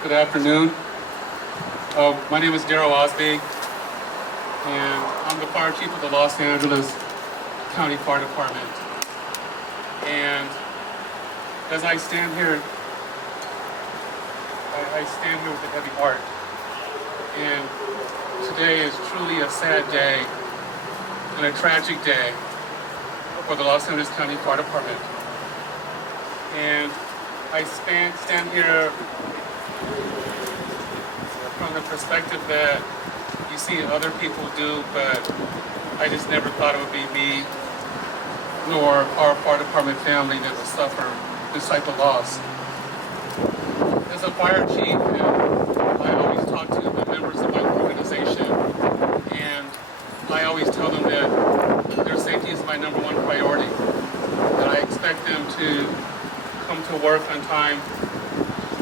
Good afternoon. My name is Darrell Osby, and I'm the fire chief of the Los Angeles County Fire Department. And as I stand here, I stand here with a heavy heart. And today is truly a sad day and a tragic day for the Los Angeles County Fire Department. And I stand here from the perspective that you see other people do, but I just never thought it would be me nor our fire department family that would suffer this type of loss. As a fire chief, I always talk to the members of my organization, and I always tell them that their safety is my number one priority, that I expect them to come to work on time,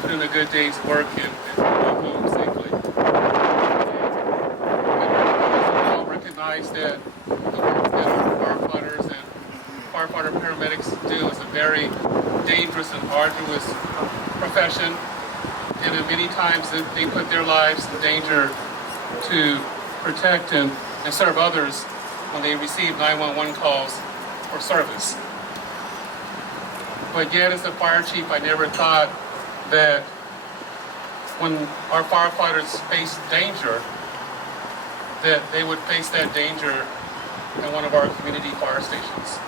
put in a good day's work, and go home safely. That the work that our firefighters and firefighter paramedics do is a very dangerous and arduous profession, and many times they put their lives in danger to protect and serve others when they receive 911 calls for service. But yet, as a fire chief, I never thought that when our firefighters face danger, that they would face that danger at one of our community fire stations.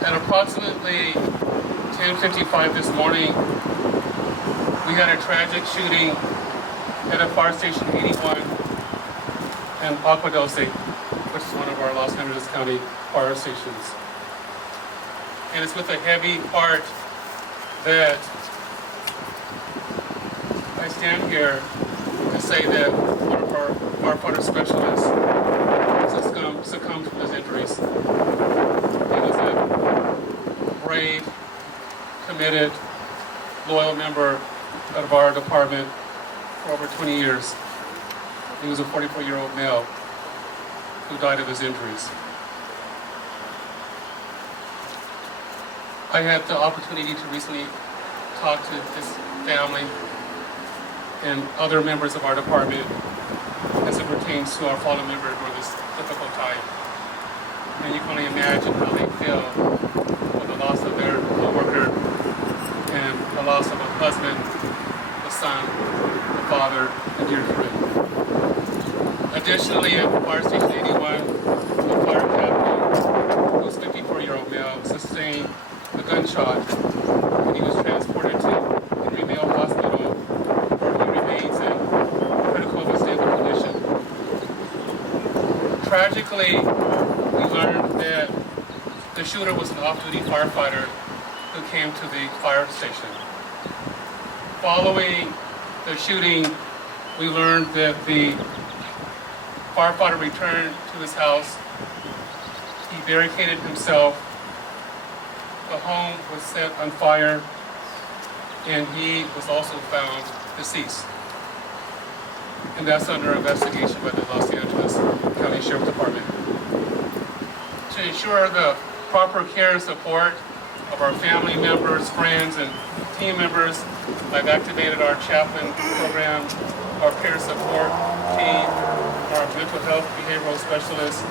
At approximately 10:55 this morning, we had a tragic shooting at a fire station 81 in Agua Dulce, which is one of our Los Angeles County fire stations. And it's with a heavy heart that I stand here to say that one of our firefighter specialists succumbed to his injuries. He was a brave, committed, loyal member of our department for over 20 years. He was a 44-year-old male who died of his injuries. I had the opportunity to recently talk to his family and other members of our department as it pertains to our fallen member during this difficult time. And you can only imagine how they feel for the loss of their co-worker and the loss of a husband, a son, a father, a dear friend. Additionally, at Fire Station 81, a fire captain, who was a 54-year-old male, sustained a gunshot, and he was transported to Henry Mayo Hospital, where he remains in critical but stable condition. Tragically, we learned that the shooter was an off-duty firefighter who came to the fire station. Following the shooting, we learned that the firefighter returned to his house. He barricaded himself. The home was set on fire, and he was also found deceased. And that's under investigation by the Los Angeles County Sheriff Department. To ensure the proper care and support of our family members, friends, and team members, I've activated our chaplain program, our peer support team, our mental health behavioral specialists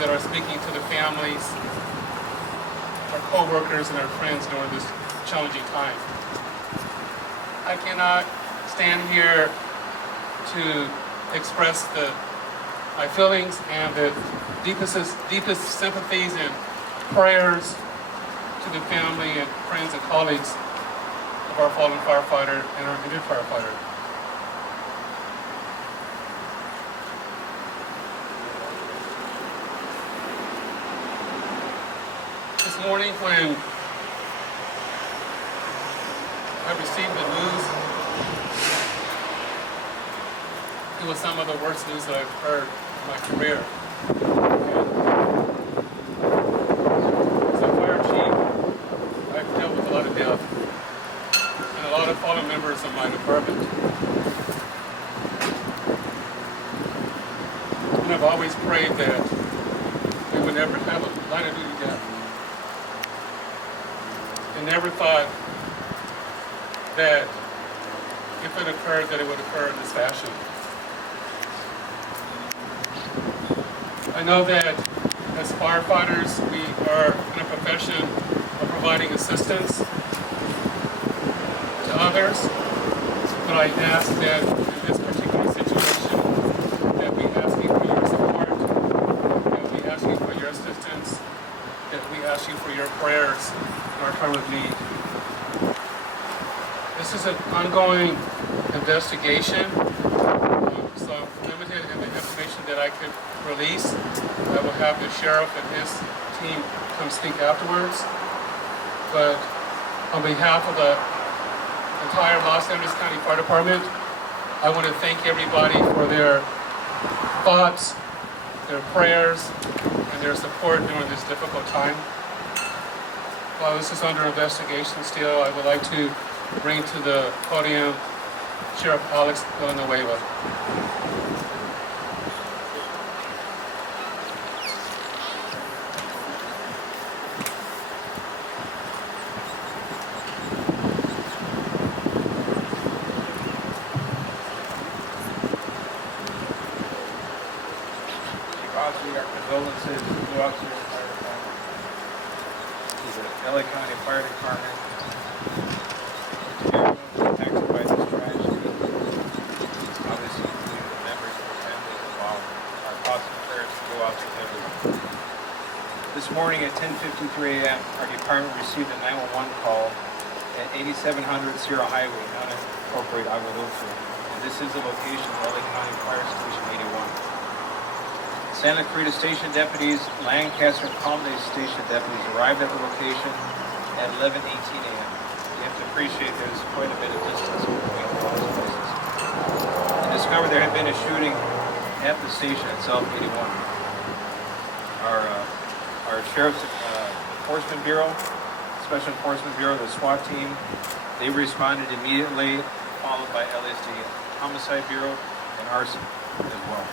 that are speaking to the families, our co-workers, and our friends during this challenging time. I cannot stand here to express my feelings and the deepest sympathies and prayers to the family and friends and colleagues of our fallen firefighter and our injured firefighter. This morning when I received the news, it was some of the worst news that I've heard in my career. As a fire chief, I've dealt with a lot of death and a lot of fallen members of my department. And I've always prayed that we would never have a line of duty death. And never thought that if it occurred, that it would occur in this fashion. I know that as firefighters, we are in a profession of providing assistance to others, but I ask that in this particular situation, that we ask you for your support, that we ask you for your assistance, that we ask you for your prayers in our time of need. This is an ongoing investigation, so limited in the information that I could release. I will have the sheriff and his team come speak afterwards. But on behalf of the entire Los Angeles County Fire Department, I want to thank everybody for their thoughts, their prayers, and their support during this difficult time. While this is under investigation still, I would like to bring to the podium Sheriff Alex Villanueva. Obviously, our condolences go out to the fire department, to the LA County Fire Department, to everyone impacted by this tragedy, obviously including the members of the families involved. Our thoughts and prayers go out to everyone. This morning at 10:53 a.m., our department received a 911 call at 8700 Sierra Highway, unincorporated Aguadulce, and this is the location of LA County Fire Station 81. Santa Clarita Station deputies, Lancaster and Palmdale Station deputies arrived at the location at 11:18 a.m. You have to appreciate there's quite a bit of distance between all those places. And discovered there had been a shooting at the station itself, 81. Our Sheriff's Enforcement Bureau, Special Enforcement Bureau, the SWAT team, they responded immediately, followed by LASD Homicide Bureau and Arson as well.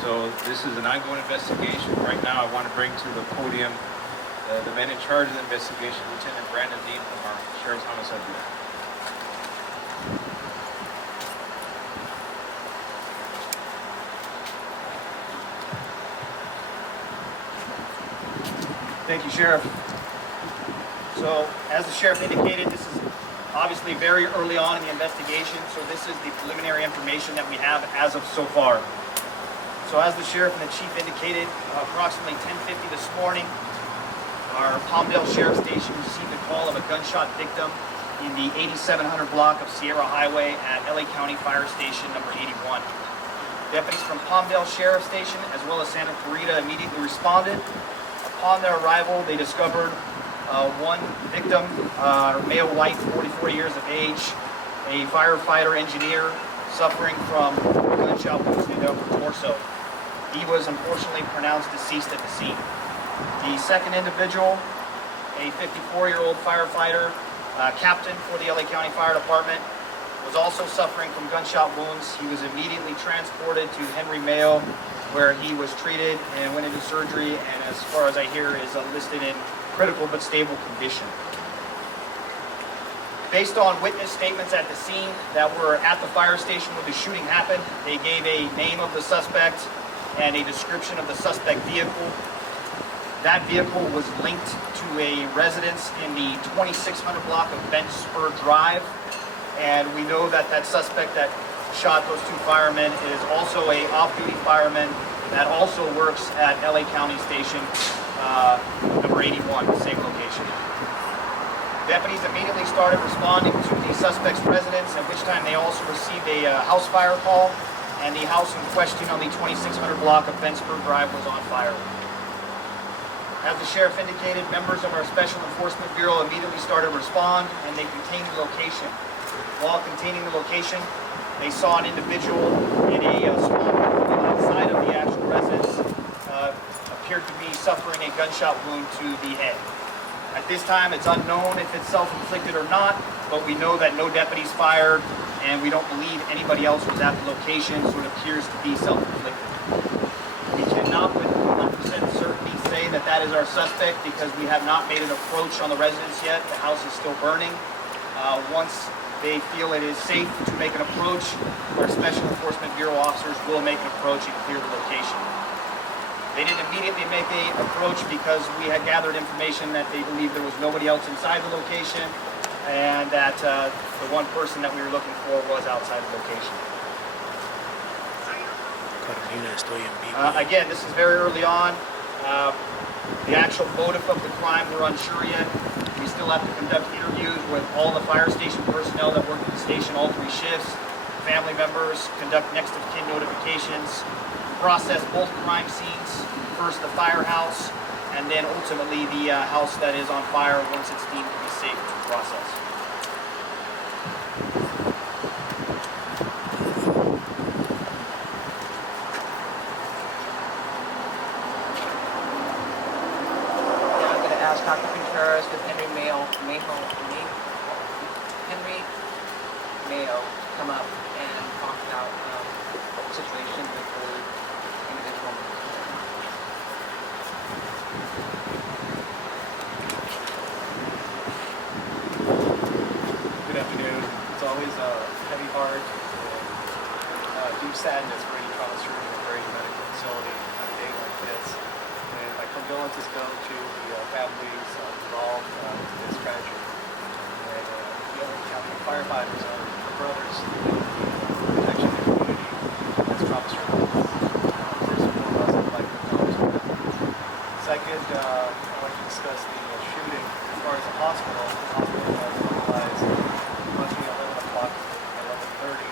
So this is an ongoing investigation. Right now, I want to bring to the podium the man in charge of the investigation, Lieutenant Brandon Dean from our Sheriff's Homicide Bureau. Thank you, Sheriff. So, as the Sheriff indicated, this is obviously very early on in the investigation, so this is the preliminary information that we have as of so far. So as the Sheriff and the Chief indicated, approximately 10:50 this morning, our Palmdale Sheriff Station received a call of a gunshot victim in the 8700 block of Sierra Highway at LA County Fire Station number 81. Deputies from Palmdale Sheriff Station as well as Santa Clarita immediately responded. Upon their arrival, they discovered one victim, male white, 44 years of age, a firefighter engineer suffering from gunshot wounds to the upper torso. He was unfortunately pronounced deceased at the scene. The second individual, a 54-year-old firefighter, captain for the LA County Fire Department, was also suffering from gunshot wounds. He was immediately transported to Henry Mayo, where he was treated and went into surgery, and as far as I hear, is listed in critical but stable condition. Based on witness statements at the scene that were at the fire station when the shooting happened, they gave a name of the suspect and a description of the suspect vehicle. That vehicle was linked to a residence in the 2600 block of Bench Spur Drive, and we know that that suspect that shot those two firemen is also a off-duty fireman that also works at LA County Station number 81, the same location. Deputies immediately started responding to the suspect's residence, at which time they also received a house fire call, and the house in question on the 2600 block of Bensburg Drive was on fire. As the Sheriff indicated, members of our Special Enforcement Bureau immediately started to respond, and they contained the location. While containing the location, they saw an individual in a small room outside of the actual residence, appeared to be suffering a gunshot wound to the head. At this time, it's unknown if it's self-inflicted or not, but we know that no deputies fired, and we don't believe anybody else was at the location, so it appears to be self-inflicted. We cannot with 100% certainty say that that is our suspect because we have not made an approach on the residence yet. The house is still burning. Once they feel it is safe to make an approach, our Special Enforcement Bureau officers will make an approach and clear the location. They didn't immediately make an approach because we had gathered information that they believed there was nobody else inside the location and that the one person that we were looking for was outside the location. Again, this is very early on. The actual motive of the crime we're unsure yet. We still have to conduct interviews with all the fire station personnel that work at the station, all 3 shifts, family members, conduct next of kin notifications, process both crime scenes, first the firehouse, and then ultimately the house that is on fire once it's deemed to be safe to process. Dr. Contreras with Henry Mayo come up and talk about the situation with the individual. Good afternoon. It's always a heavy heart and deep sadness for any trauma surgeon in a very medical facility on a day like this. And my condolences go to the families involved in this tragedy. And the other Catholic firefighters are brothers in the protection of the community as trauma surgeons. First and foremost, I'd like to acknowledge them. Second, I'd like to discuss the shooting. As far as the hospital was mobilized approximately 11 o'clock, 11:30.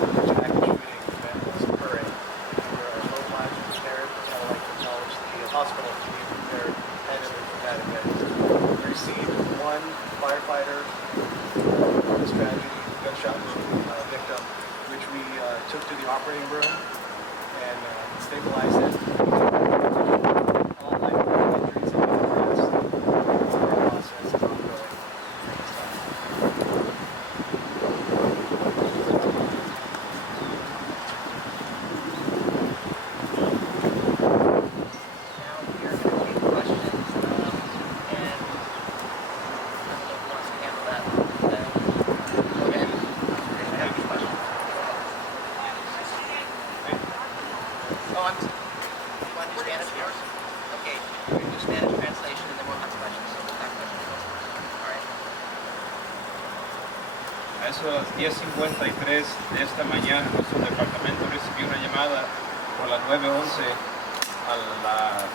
Which active shooting event was occurring. We were mobilized and prepared. I'd like to acknowledge the hospital to be prepared ahead of that event. We received 1 firefighter from this tragedy, gunshot wound victim, which we took to the operating room and stabilized it. All life-threatening injuries have been addressed. Our process is ongoing at this time. Now we are going to take questions, and I don't know who wants to handle that. Go ahead. Have your question. Oh, you want to do Spanish first? Okay, we're going to do Spanish translation, and then we'll have questions. So we'll have questions first. All right. A eso de las 10:53 de esta mañana, nuestro departamento recibió una llamada por las 9:11 a la